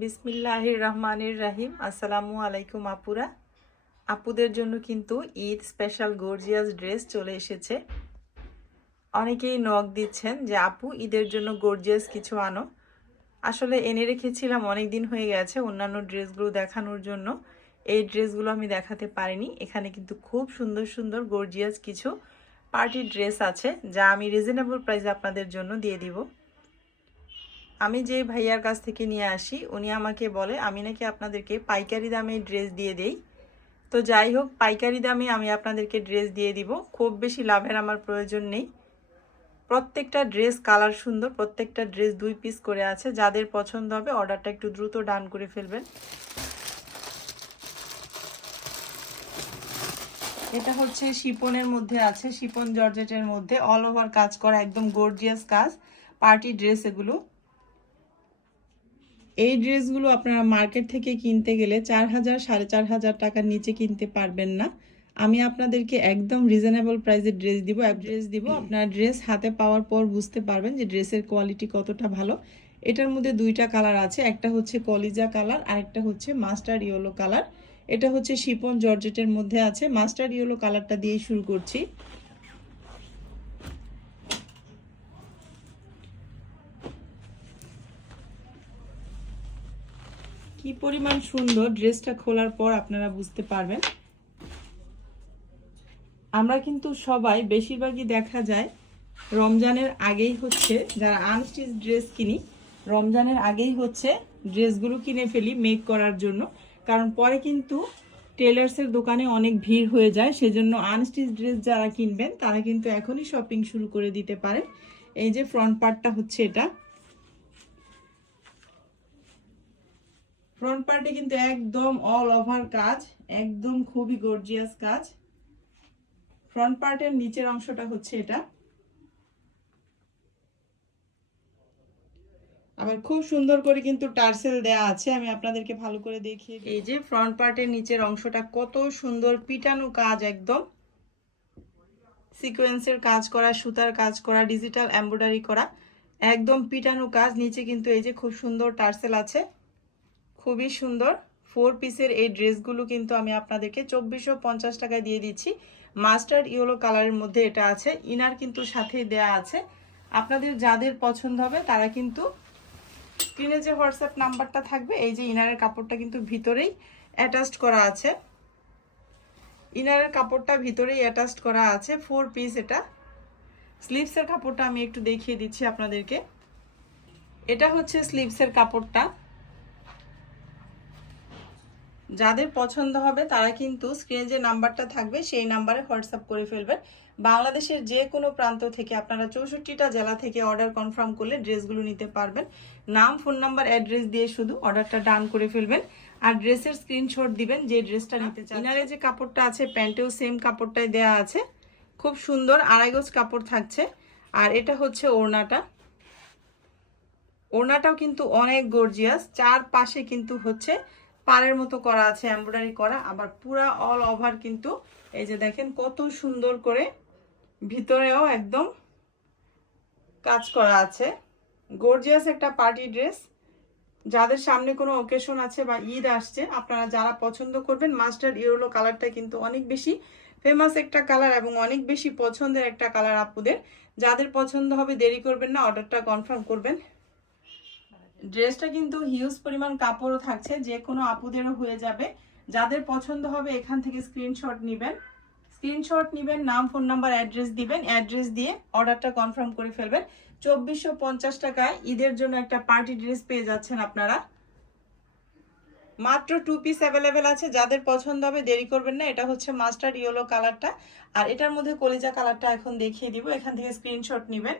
বিসমিল্লাহির রহমানির রাহিম। আসসালামু আলাইকুম আপুরা। আপুদের জন্য কিন্তু ঈদ স্পেশাল গর্জিয়াস ড্রেস চলে এসেছে। অনেকেই নখ দিচ্ছেন যে, আপু, ঈদের জন্য গর্জিয়াস কিছু আনো। আসলে এনে রেখেছিলাম অনেক দিন হয়ে গেছে অন্যান্য ড্রেসগুলো দেখানোর জন্য। এই ড্রেসগুলো আমি দেখাতে পারিনি। এখানে কিন্তু খুব সুন্দর সুন্দর গর্জিয়াস কিছু পার্টি ড্রেস আছে, যা আমি রিজনেবল প্রাইসে আপনাদের জন্য দিয়ে দিব। আমি যে ভাইয়ার কাছ থেকে নিয়ে আসি, উনি আমাকে বলে, আমি নাকি আপনাদেরকে পাইকারি দামে ড্রেস দিয়ে দেই। তো যাই হোক, পাইকারি দামে আমি আপনাদেরকে ড্রেস দিয়ে দিব। খুব বেশি লাভের আমার প্রয়োজন নেই। প্রত্যেকটা ড্রেস কালার সুন্দর, প্রত্যেকটা ড্রেস দুই পিস করে আছে। যাদের পছন্দ হবে অর্ডারটা একটু দ্রুত ডান করে ফেলবেন। এটা হচ্ছে শিপনের মধ্যে আছে, শিপন জর্জেটের মধ্যে। অল ওভার কাজ করা, একদম গর্জিয়াস কাজ। পার্টি ড্রেস এগুলো। এই ড্রেসগুলো আপনারা মার্কেট থেকে কিনতে গেলে চার হাজার, সাড়ে চার হাজার টাকার নিচে কিনতে পারবেন না। আমি আপনাদেরকে একদম রিজনেবল প্রাইসে ড্রেস দিব। ড্রেস দিব। আপনার ড্রেস হাতে পাওয়ার পর বুঝতে পারবেন যে ড্রেসের কোয়ালিটি কতটা ভালো। এটার মধ্যে দুইটা কালার আছে। একটা হচ্ছে কলিজা কালার আর একটা হচ্ছে মাস্টার ইয়েলো কালার এটা হচ্ছে শিপন জর্জেটের মধ্যে আছে। মাস্টার ইয়েলো কালারটা দিয়ে শুরু করছি। কি পরিমাণ সুন্দর ড্রেসটা খোলার পর আপনারা বুঝতে পারবেন। আমরা কিন্তু সবাই বেশিরভাগই দেখা যায় রমজানের আগেই হচ্ছে, যারা আনস্টিচ ড্রেস কিনি, রমজানের আগেই হচ্ছে ড্রেসগুলো কিনে ফেলি মেক করার জন্য। কারণ পরে কিন্তু টেলার্সের দোকানে অনেক ভিড় হয়ে যায়, সেজন্য আনস্টিচ ড্রেস যারা কিনবেন, তারা কিন্তু এখনই শপিং শুরু করে দিতে পারে এই যে ফ্রন্ট পার্টটা হচ্ছে এটা। ফ্রন্ট পার্টে কিন্তু একদম অল ওভার কাজ, একদম খুবই গর্জিয়াস কাজ। ফ্রন্ট পার্টের নিচের অংশটা হচ্ছে এটা। আবার খুব সুন্দর করে কিন্তু টার্সেল দেয়া আছে, আমি আপনাদেরকে ভালো করে দেখিয়ে এই যে ফ্রন্ট পার্টের নিচের অংশটা কত সুন্দর পিটানো কাজ একদম। সিকোয়েন্সের কাজ করা, সুতার কাজ করা ডিজিটাল এমব্রয়ডারি করা, একদম পিটানো কাজ। নিচে কিন্তু এই যে খুব সুন্দর টার্সেল আছে। খুবই সুন্দর। ফোর পিসের এই ড্রেসগুলো কিন্তু আমি আপনাদেরকে চব্বিশশো পঞ্চাশ টাকায় দিয়ে দিচ্ছি। মাস্টার্ড ইয়েলো কালারের মধ্যে এটা আছে। ইনার কিন্তু সাথেই দেয়া আছে। আপনাদের যাদের পছন্দ হবে তারা কিন্তু স্ক্রিনে যে হোয়াটসঅ্যাপ নাম্বারটা থাকবে, এই যে ইনারের কাপড়টা কিন্তু ভিতরেই অ্যাটাচড করা আছে। ইনারের কাপড়টা ভিতরেই অ্যাটাচড করা আছে। ফোর পিস এটা। স্লিভসের কাপড়টা আমি একটু দেখিয়ে দিচ্ছি আপনাদেরকে। এটা হচ্ছে স্লিভসের কাপড়টা। যাদের পছন্দ হবে তারা কিন্তু স্ক্রিনে যে নাম্বারটা থাকবে সেই নাম্বারে হোয়াটসঅ্যাপ করে ফেলবেন। বাংলাদেশের যে কোনো প্রান্ত থেকে আপনারা চৌষট্টিটা জেলা থেকে অর্ডার কনফার্ম করলে ড্রেসগুলো নিতে পারবেন। নাম ফোন নাম্বার অ্যাড্রেস দিয়ে শুধু অর্ডারটা ডান করে ফেলবেন। আর ড্রেসের স্ক্রিনশট দিবেন যে ড্রেসটা নিতে চান ইনারে যে কাপড়টা আছে প্যান্টেও সেম কাপড়টাই দেয়া আছে। খুব সুন্দর আড়াই গজ কাপড় থাকছে। আর এটা হচ্ছে ওড়নাটা। ওড়নাটাও কিন্তু অনেক গর্জিয়াস চার পাশে কিন্তু হচ্ছে পাড়ের মতো করা আছে এমব্রয়ডারি করা, আবার পুরা অল ওভার কিন্তু এই যে দেখেন কত সুন্দর করে ভিতরেও একদম কাজ করা আছে। গর্জিয়াস একটা পার্টি ড্রেস যাদের সামনে কোনো ওকেশন আছে বা ঈদ আসছে, আপনারা যারা পছন্দ করবেন মাস্টার ইউরোলো কালারটা কিন্তু অনেক বেশি ফেমাস একটা কালার এবং অনেক বেশি পছন্দের একটা কালার আপুদের যাদের পছন্দ হবে দেরি করবেন না অর্ডারটা কনফার্ম করবেন। ড্রেসটা কিন্তু হিউজ পরিমাণ কাপড়ও থাকছে যে কোনো আপুদেরও হয়ে যাবে। যাদের পছন্দ হবে এখান থেকে স্ক্রিনশট নেবেন। স্ক্রিনশট নেবেন, নাম ফোন নাম্বার অ্যাড্রেস দিবেন। অ্যাড্রেস দিয়ে অর্ডারটা কনফার্ম করে ফেলবেন। চব্বিশশো পঞ্চাশ টাকায় ঈদের জন্য একটা পার্টি ড্রেস পেয়ে যাচ্ছেন আপনারা। মাত্র টু পিস অ্যাভেলেবেল আছে। যাদের পছন্দ হবে, দেরি করবেন না। এটা হচ্ছে মাস্টার ইয়েলো কালারটা আর এটার মধ্যে কলিজা কালারটা এখন দেখিয়ে দিব। এখান থেকে স্ক্রিনশট নেবেন।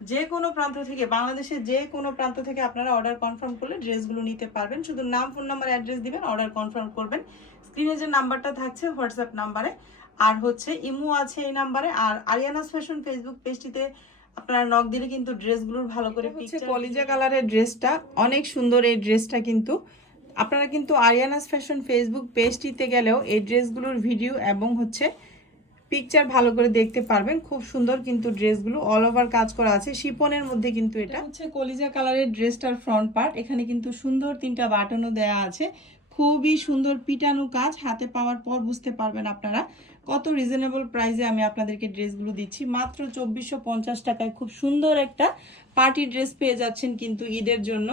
যে কোনো প্রান্ত থেকে বাংলাদেশের যে কোনো প্রান্ত থেকে আপনারা অর্ডার কনফার্ম করলে ড্রেসগুলো নিতে পারবেন। শুধু নাম ফোন নাম্বার অ্যাড্রেস দিবেন অর্ডার কনফার্ম করবেন। স্ক্রিনে যে নাম্বারটা থাকছে হোয়াটসঅ্যাপ নাম্বারে। আর হচ্ছে ইমো আছে এই নাম্বারে। আর আরিয়ানাস ফ্যাশন ফেসবুক পেজটিতে আপনারা নক দিলে কিন্তু ড্রেসগুলোর ভালো করে হচ্ছে কলিজা কালারের ড্রেসটা। অনেক সুন্দর এই ড্রেসটা কিন্তু। আপনারা কিন্তু আরিয়ানাস ফ্যাশন ফেসবুক পেজটিতে গেলেও এই ড্রেসগুলোর ভিডিও এবং হচ্ছে পিকচার ভালো করে দেখতে পারবেন। খুব সুন্দর কিন্তু ড্রেসগুলো অল ওভার কাজ করা আছে। শিপনের মধ্যে কিন্তু এটা। হচ্ছে কলিজা কালারের ড্রেসটার ফ্রন্ট পার্ট এখানে কিন্তু সুন্দর তিনটা বাটনও দেয়া আছে। খুবই সুন্দর পিটানো কাজ। হাতে পাওয়ার পর বুঝতে পারবেন আপনারা কত রিজনেবল প্রাইসে আমি আপনাদেরকে ড্রেসগুলো দিচ্ছি। মাত্র চব্বিশশো টাকায় খুব সুন্দর একটা পার্টি ড্রেস পেয়ে যাচ্ছেন কিন্তু ঈদের জন্য।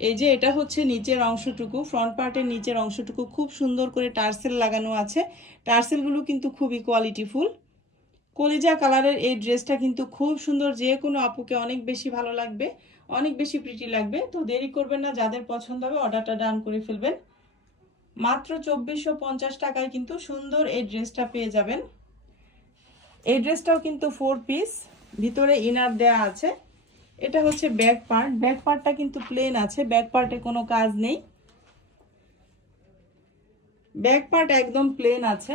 এই যে এটা হচ্ছে নিচের অংশটুকু ফ্রন্ট পার্টের নিচের অংশটুকু খুব সুন্দর করে টার্সেল লাগানো আছে। টার্সেলগুলো কিন্তু খুবই কোয়ালিটিফুল কলিজা কালারের এই ড্রেসটা কিন্তু খুব সুন্দর, যে কোনো আপুকে অনেক বেশি ভালো লাগবে, অনেক বেশি প্রিটি লাগবে। তো দেরি করবেন না, যাদের পছন্দ হবে অর্ডারটা ডান করে ফেলবেন। মাত্র চব্বিশশো পঞ্চাশ টাকায় কিন্তু সুন্দর এই ড্রেসটা পেয়ে যাবেন। এই ড্রেসটাও কিন্তু ফোর পিস ভিতরে ইনার দেয়া আছে। এটা হচ্ছে ব্যাক পার্ট ব্যাক পার্টটা কিন্তু প্লেন আছে ব্যাক পার্টে কোনো কাজ নেই। ব্যাক পার্ট একদম প্লেন আছে।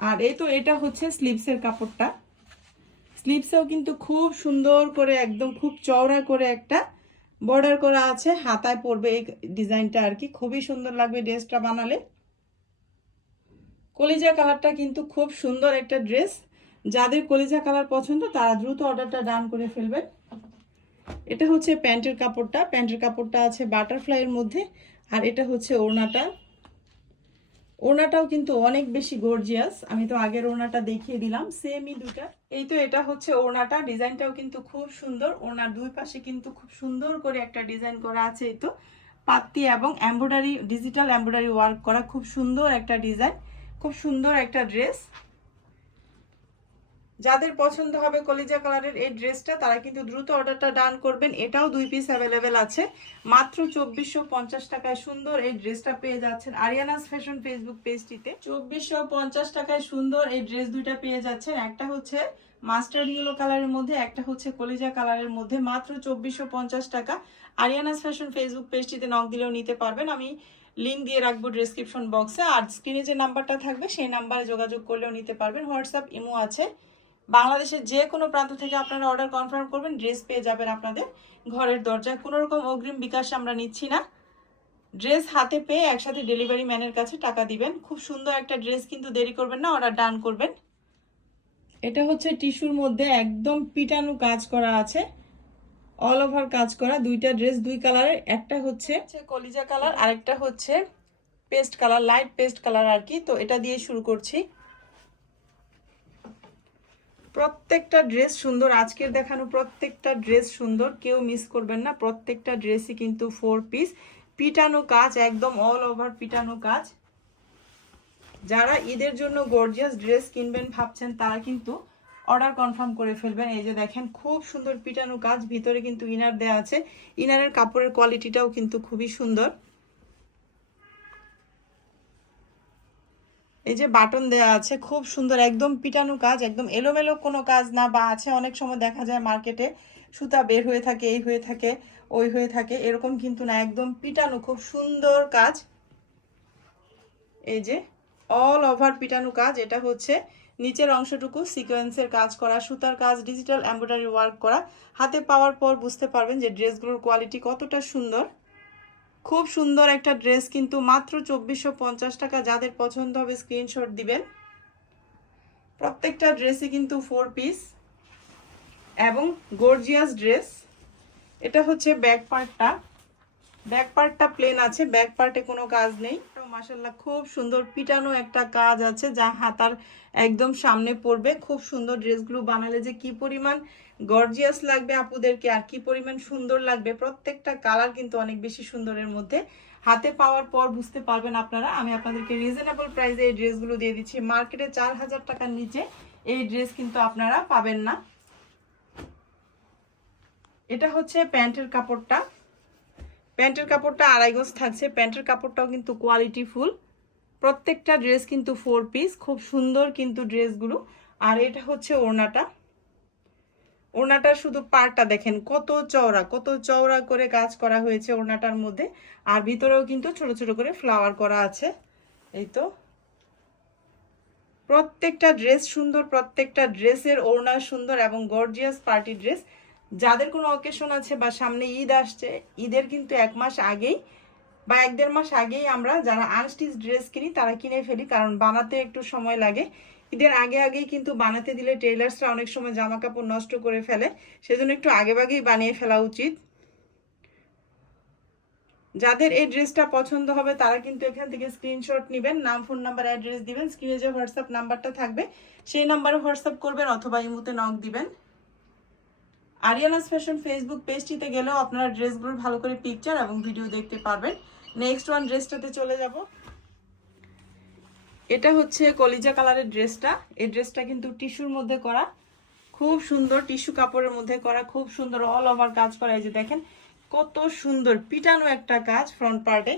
আর এই তো এটা হচ্ছে স্লিপসের কাপড়টা। স্লিপসেও কিন্তু খুব সুন্দর করে, একদম খুব চওড়া করে একটা বর্ডার করা আছে, হাতায় পড়বে এই ডিজাইনটা আর কি। খুবই সুন্দর লাগবে ড্রেসটা বানালে। কলিজা কালারটা কিন্তু খুব সুন্দর একটা ড্রেস যাদের কলিজা কালার পছন্দ, তারা দ্রুত অর্ডারটা ডান করে ফেলবেন। এটা হচ্ছে প্যান্টের কাপড়টা। প্যান্টের কাপড়টা আছে বাটারফ্লাইয়ের মধ্যে, আর এটা হচ্ছে ওড়নাটা। ওড়নাটাও কিন্তু অনেক বেশি গর্জিয়াস। আমি তো আগের ওড়নাটা দেখিয়ে দিলাম, সেমই দুটা এই তো এটা হচ্ছে ওড়নাটা। ডিজাইনটাও কিন্তু খুব সুন্দর। ওড়নার দুই পাশে কিন্তু খুব সুন্দর করে একটা ডিজাইন করা আছে এই তো। পাত্তি এবং এমব্রয়ডারি, ডিজিটাল এমব্রয়ডারি ওয়ার্ক করা। খুব সুন্দর একটা ডিজাইন, খুব সুন্দর একটা ড্রেস। যাদের পছন্দ হবে কলিজা কালারের এই ড্রেসটা, তারা কিন্তু দ্রুত অর্ডারটা ডান করবেন। এটাও দুই পিস অ্যাভেলেবেল আছে। মাত্র চব্বিশশো পঞ্চাশ টাকায় সুন্দর এই ড্রেসটা পেয়ে যাচ্ছেন আরিয়ানাস ফ্যাশন ফেসবুক পেজটিতে। চব্বিশশো পঞ্চাশ টাকায় সুন্দর এই ড্রেস দুইটা পেয়ে যাচ্ছেন। একটা হচ্ছে মাস্টার্ড ইয়েলো কালারের মধ্যে, একটা হচ্ছে কলিজা কালারের মধ্যে। মাত্র চব্বিশশো পঞ্চাশ টাকা। আরিয়ানাস ফ্যাশন ফেসবুক পেজটিতে নক দিলেও নিতে পারবেন। আমি লিঙ্ক দিয়ে রাখব ডিসক্রিপশন বক্সে আর স্ক্রিনে যে নাম্বারটা থাকবে, সেই নাম্বারে যোগাযোগ করলেও নিতে পারবেন। হোয়াটসঅ্যাপ ইমো আছে। বাংলাদেশের যে কোনো প্রান্ত থেকে আপনারা অর্ডার কনফার্ম করবেন ড্রেস পেয়ে যাবেন আপনাদের ঘরের দরজায়। কোনো রকম অগ্রিম বিকাশ আমরা নিচ্ছি না। ড্রেস হাতে পেয়ে একসাথে ডেলিভারি ম্যানের কাছে টাকা দিবেন। খুব সুন্দর একটা ড্রেস কিন্তু দেরি করবেন না অর্ডার ডান করবেন। এটা হচ্ছে টিস্যুর মধ্যে একদম পিটানো কাজ করা আছে। অল ওভার কাজ করা দুইটা ড্রেস দুই কালারের একটা হচ্ছে কলিজা কালার আরেকটা হচ্ছে paste colour light paste colour আর কি। তো এটা দিয়ে শুরু করছি। প্রত্যেকটা ড্রেস সুন্দর, আজকের দেখানো প্রত্যেকটা ড্রেস সুন্দর, কেউ মিস করবেন না, প্রত্যেকটা ড্রেসই কিন্তু ফোর পিস পিটানো কাজ, একদম অল ওভার পিটানো কাজ। যারা ঈদের জন্য গর্জিয়াস ড্রেস কিনবেন ভাবছেন, তারা কিন্তু অর্ডার কনফার্ম করে ফেলবেন। এই যে দেখেন, খুব সুন্দর পিটানো কাজ, ভিতরে কিন্তু ইনার দেওয়া আছে। ইনারের কাপড়ের কোয়ালিটিটাও কিন্তু খুবই সুন্দর। এই যে বাটন দেওয়া আছে, খুব সুন্দর, একদম পিটানো কাজ, একদম এলোমেলো কোনো কাজ না, বা আছে অনেক সময় দেখা যায় মার্কেটে সুতা বের হয়ে থাকে, এই হয়ে থাকে, ওই হয়ে থাকে, এরকম কিন্তু না, একদম পিটানো, খুব সুন্দর কাজ। এই যে অল ওভার পিটানো কাজ, এটা হচ্ছে নিচের অংশটুকু সিকোয়েন্সের কাজ করা, সুতার কাজ ডিজিটাল এমব্রয়ডারি ওয়ার্ক করা। হাতে পাওয়ার পর বুঝতে পারবেন যে ড্রেসগুলোর কোয়ালিটি কতটা সুন্দর। খুব সুন্দর একটা ড্রেস, কিন্তু মাত্র চব্বিশশো পঞ্চাশ টাকা যাদের পছন্দ হবে স্ক্রিনশট দিবেন। প্রত্যেকটা ড্রেসই কিন্তু ফোর পিস এবং গর্জিয়াস ড্রেস। এটা হচ্ছে ব্যাক পার্টটা ব্যাক পার্টটা প্লেন আছে ব্যাক পার্টে কোনো কাজ নেই। মাসাল্লাহ খুব সুন্দর পিটানো একটা কাজ আছে যা হাতার একদম সামনে পড়বে। খুব সুন্দর ড্রেসগুলো বানালে যে কি পরিমাণ গর্জিয়াস লাগবে আপুদেরকে আর কি পরিমাণ সুন্দর লাগবে। প্রত্যেকটা কালার কিন্তু অনেক বেশি সুন্দরের মধ্যে। হাতে পাওয়ার পর বুঝতে পারবেন আপনারা, আমি আপনাদেরকে রিজনেবল প্রাইসে এই ড্রেসগুলো দিয়ে দিচ্ছি। মার্কেটে চার হাজার টাকার নিচে এই ড্রেস কিন্তু আপনারা পাবেন না। এটা হচ্ছে প্যান্টের কাপড়টা। প্যান্টের কাপড়টা আড়াই গজ থাকছে। প্যান্টের কাপড়টাও কিন্তু কোয়ালিটি ফুল প্রত্যেকটা ড্রেস কিন্তু ফোর পিস খুব সুন্দর কিন্তু ড্রেসগুলো। আর এটা হচ্ছে ওড়নাটা। ওড়নাটার শুধু পাড়টা দেখেন, কত চওড়া কত চওড়া করে কাজ করা হয়েছে ওড়নাটার মধ্যে। আর ভিতরেও কিন্তু ছোট ছোট করে ফ্লাওয়ার করা আছে। এই তো। প্রত্যেকটা ড্রেস সুন্দর, প্রত্যেকটা ড্রেসের ওড়না সুন্দর এবং গর্জিয়াস পার্টি ড্রেস যাদের কোনো অকেশন আছে বা সামনে ঈদ আসছে, ঈদের কিন্তু এক মাস আগেই বা এক দেড় মাস আগেই আমরা যারা আনস্টিচ ড্রেস কিনি, তারা কিনে ফেলি। কারণ বানাতে একটু সময় লাগে। ঈদের আগে আগেই কিন্তু বানাতে দিলে টেইলার্সরা অনেক সময় জামা কাপড় নষ্ট করে ফেলে, সেজন্য একটু আগে আগেই বানিয়ে ফেলা উচিত। যাদের এই ড্রেসটা পছন্দ হবে, তারা কিন্তু এখান থেকে স্ক্রিনশট নেবেন, নাম ফোন নাম্বার অ্যাড্রেস দিবেন স্ক্রিনে যে হোয়াটসঅ্যাপ নাম্বারটা থাকবে, সেই নাম্বারে হোয়াটসঅ্যাপ করবেন অথবা ইমুতে নক দিবেন। আরিয়ানাস ফ্যাশন ফেসবুক পেজটিতে গেলেও আপনারা ড্রেসগুলোর ভালো করে পিকচার এবং ভিডিও দেখতে পারবেন। নেক্সট ওয়ান ড্রেসটাতে চলে যাব। এটা হচ্ছে কলিজা কালারের ড্রেসটা। এই ড্রেসটা কিন্তু টিস্যুর মধ্যে করা। খুব সুন্দর টিস্যু কাপড়ের মধ্যে করা। খুব সুন্দর অল ওভার কাজ করা। এই যে দেখেন, কত সুন্দর পিটানো একটা কাজ ফ্রন্ট পার্টে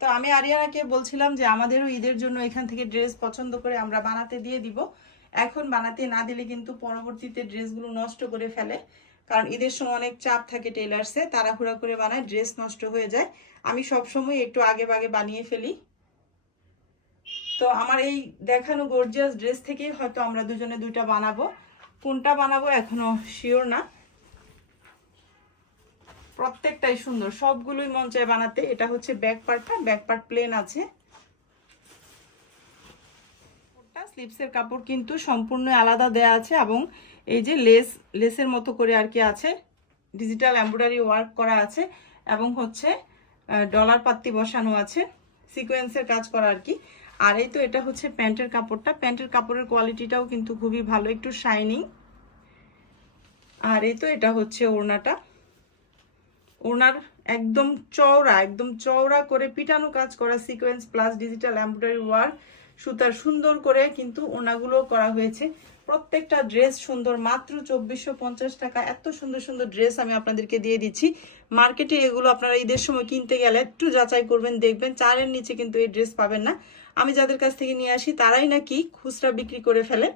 তো আমি আরিয়ানাকে বলছিলাম যে আমাদেরও ঈদের জন্য এখান থেকে ড্রেস পছন্দ করে আমরা বানাতে দিয়ে দিব। এখন বানাতে না দিলে কিন্তু পরবর্তীতে ড্রেসগুলো নষ্ট করে ফেলে। কারণ ঈদের সময় অনেক চাপ থাকে টেলার্সে তাড়াহুড়া করে বানায় ড্রেস নষ্ট হয়ে যায়। আমি সব সময় একটু আগে বাগে বানিয়ে ফেলি। তো আমার এই দেখানো গর্জিয়াস ড্রেস থেকেই হয়তো আমরা দুজনে দুইটা বানাবো। কোনটা বানাবো এখনও শিওর না। প্রত্যেকটাই সুন্দর, সবগুলোই মন চায় বানাতে। এটা হচ্ছে ব্যাক পার্টটা ব্যাক পার্ট প্লেন আছে। স্লিপসের কাপড় কিন্তু সম্পূর্ণ আলাদা দেয়া আছে এবং এই যে লেস লেসের মতো করে আর কি আছে। ডিজিটাল এমব্রয়ডারি ওয়ার্ক করা আছে এবং হচ্ছে ডলার পাত্তি বসানো আছে। সিকোয়েন্সের কাজ করা আর কি। আর এই তো এটা হচ্ছে প্যান্টের কাপড়টা। প্যান্টের কাপড়ের কোয়ালিটিটাও কিন্তু খুবই ভালো, একটু শাইনিং আর এই তো এটা হচ্ছে ওড়নাটা। ওনার একদম চওড়া একদম চওড়া করে পিটানো কাজ করা sequence plus digital embroidery work সুতার সুন্দর করে কিন্তু ওনাগুলো করা হয়েছে। প্রত্যেকটা ড্রেস সুন্দর, মাত্র চব্বিশশো পঞ্চাশ টাকা। এত সুন্দর সুন্দর ড্রেস আমি আপনাদেরকে দিয়ে দিচ্ছি। মার্কেটে এগুলো আপনারা ঈদের সময় কিনতে গেলে একটু যাচাই করবেন, দেখবেন। চারের নিচে কিন্তু এই ড্রেস পাবেন না। আমি যাদের কাছ থেকে নিয়ে আসি, তারাই নাকি খুচরা বিক্রি করে ফেলে।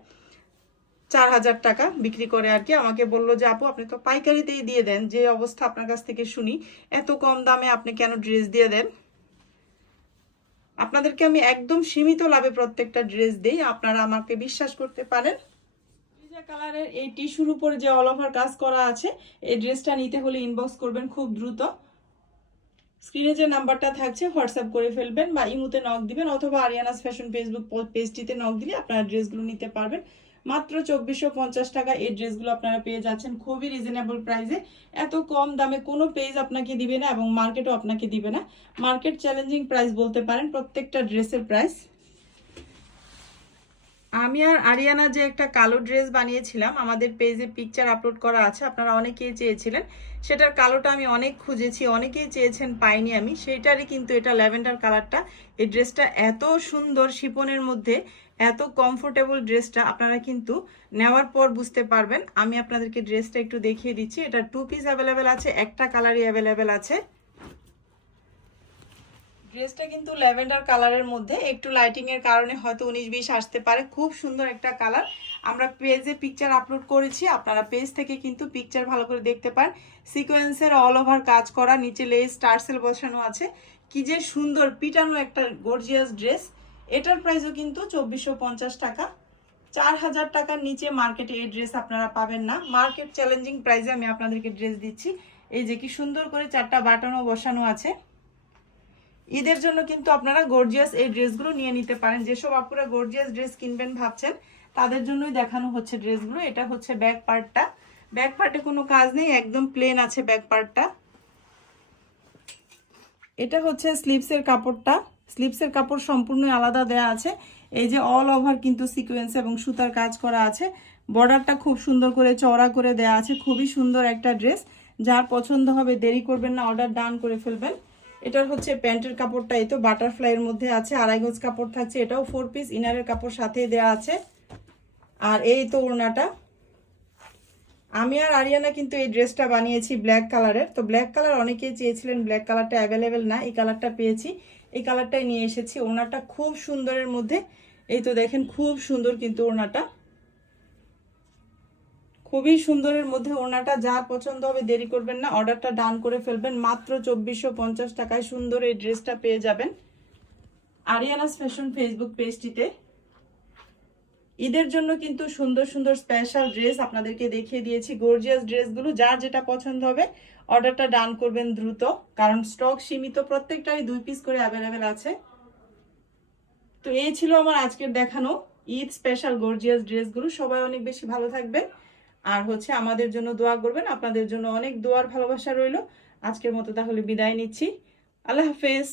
চার হাজার টাকা বিক্রি করে আর কি। আমাকে বলল যে, আপু, আপনি তো পাইকারিতেই দিয়ে দেন। যে অবস্থা আপনার কাছ থেকে শুনি, এত কম দামে আপনি কেন ড্রেস দিয়ে দেন? আপনাদেরকে আমি একদম সীমিত লাভে প্রত্যেকটা ড্রেস দিই। আপনারা আমাকে বিশ্বাস করতে পারেন। কালারের এই টিস্যুর উপর যে অল ওভার কাজ করা আছে, এই ড্রেসটা নিতে হলে ইনবক্স করবেন খুব দ্রুত। স্ক্রিনে যে নাম্বারটা থাকছে, হোয়াটসঅ্যাপ করে ফেলবেন বা ইমুতে নক দিবেন অথবা আরিয়ানাস ফ্যাশন ফেসবুক পেজটিতে নক দিলে আপনারা ড্রেসগুলো নিতে পারবেন। মাত্র চব্বিশশো পঞ্চাশ টাকা এই ড্রেসগুলো আপনারা পেয়ে যাচ্ছেন খুবই রিজনেবল প্রাইসে এত কম দামে কোনো পেজ আপনাকে দিবে না এবং মার্কেটও আপনাকে দিবে না। মার্কেট চ্যালেঞ্জিং প্রাইস বলতে পারেন, প্রত্যেকটা ড্রেসের প্রাইস আমি আর আরিয়ানা যে একটা কালো ড্রেস বানিয়েছিলাম, আমাদের পেজে পিকচার আপলোড করা আছে, আপনারা অনেকেই চেয়েছিলেন। সেটার কালোটা আমি অনেক খুঁজেছি, অনেকেই চেয়েছেন পাইনি আমি। সেইটারই কিন্তু এটা ল্যাভেন্ডার কালারটা। এই ড্রেসটা এত সুন্দর শিপনের মধ্যে, এত কমফোর্টেবল ড্রেসটা আপনারা কিন্তু নেওয়ার পর বুঝতে পারবেন। আমি আপনাদেরকে ড্রেসটা একটু দেখিয়ে দিচ্ছি। এটা টু পিস অ্যাভেলেবেল আছে, একটা কালারই অ্যাভেলেবেল আছে। ড্রেসটা কিন্তু ল্যাভেন্ডার কালারের মধ্যে, একটু লাইটিংয়ের কারণে হয়তো উনিশ বিশ আসতে পারে। খুব সুন্দর একটা কালার। আমরা পেজে পিকচার আপলোড করেছি, আপনারা পেজ থেকে কিন্তু পিকচার ভালো করে দেখতে পান সিকোয়েন্সের অল ওভার কাজ করা, নিচে লেস স্টারসেল বসানো আছে। কি যে সুন্দর, পিটানো একটা গর্জিয়াস ড্রেস এটার প্রাইসও কিন্তু চব্বিশশো টাকা। চার হাজার টাকার নিচে মার্কেটে এই ড্রেস আপনারা পাবেন না। মার্কেট চ্যালেঞ্জিং প্রাইসে আমি আপনাদেরকে ড্রেস দিচ্ছি। এই যে কি সুন্দর করে চারটা বাটনও বসানো আছে। ঈদের জন্য কিন্তু আপনারা গর্জিয়াস এই ড্রেসগুলো নিয়ে নিতে পারেন। যেসব আপুরা গর্জিয়াস ড্রেস কিনবেন ভাবছেন, তাদের জন্যই দেখানো হচ্ছে ড্রেসগুলো। এটা হচ্ছে ব্যাক পার্টটা ব্যাক পার্টে কোনো কাজ নেই, একদম প্লেন আছে ব্যাক পার্টটা এটা হচ্ছে স্লিপসের কাপড়টা। স্লিপসের কাপড় সম্পূর্ণ আলাদা দেয়া আছে। এই যে অল ওভার কিন্তু সিকোয়েন্স এবং সুতার কাজ করা আছে। বর্ডারটা খুব সুন্দর করে, চওড়া করে দেয়া আছে। খুবই সুন্দর একটা ড্রেস যার পছন্দ হবে দেরি করবেন না অর্ডার ডান করে ফেলবেন। এটার হচ্ছে প্যান্টের কাপড়টা, এই তো বাটারফ্লাইয়ের মধ্যে আছে, আড়াই গজ কাপড় থাকছে, এটাও ফোর পিস ইনারের কাপড় সাথেই দেওয়া আছে। আর এই তো ওড়নাটা আমি আর আরিয়ানা কিন্তু এই ড্রেসটা বানিয়েছি ব্ল্যাক কালারের তো ব্ল্যাক কালার অনেকেই চেয়েছিলেন ব্ল্যাক কালারটা অ্যাভেলেবেল না, এই কালারটা পেয়েছি, এই কালারটাই নিয়ে এসেছি। ওড়নাটা খুব সুন্দরের মধ্যে, এই তো দেখেন খুব সুন্দর কিন্তু ওড়নাটা। খুবই সুন্দরের মধ্যে ওড়নাটা যার পছন্দ হবে দেরি করবেন না। অর্ডারটা ডান করে ফেলবেন। মাত্র চব্বিশশো পঞ্চাশ টাকায় সুন্দর এই ড্রেসটা পেয়ে যাবেন। আরিয়ানাস ফ্যাশন ফেসবুক পেজটিতে। ঈদের জন্য কিন্তু সুন্দর সুন্দর স্পেশাল ড্রেস আপনাদেরকে দেখিয়ে দিয়েছি। গর্জিয়াস ড্রেসগুলো যার যেটা পছন্দ হবে, অর্ডারটা ডান করবেন দ্রুত। কারণ স্টক সীমিত প্রত্যেকটাই দুই পিস করে অ্যাভেলেবেল আছে। তো এই ছিল আমার আজকের দেখানো ঈদ স্পেশাল গর্জিয়াস ড্রেসগুলো সবাই অনেক বেশি ভালো থাকবেন। আর হচ্ছে আমাদের জন্য দোয়া করবেন। আপনাদের জন্য অনেক দোয়ার ভালোবাসা রইল। আজকের মতো তাহলে বিদায় নিচ্ছি। আল্লাহ হাফেজ।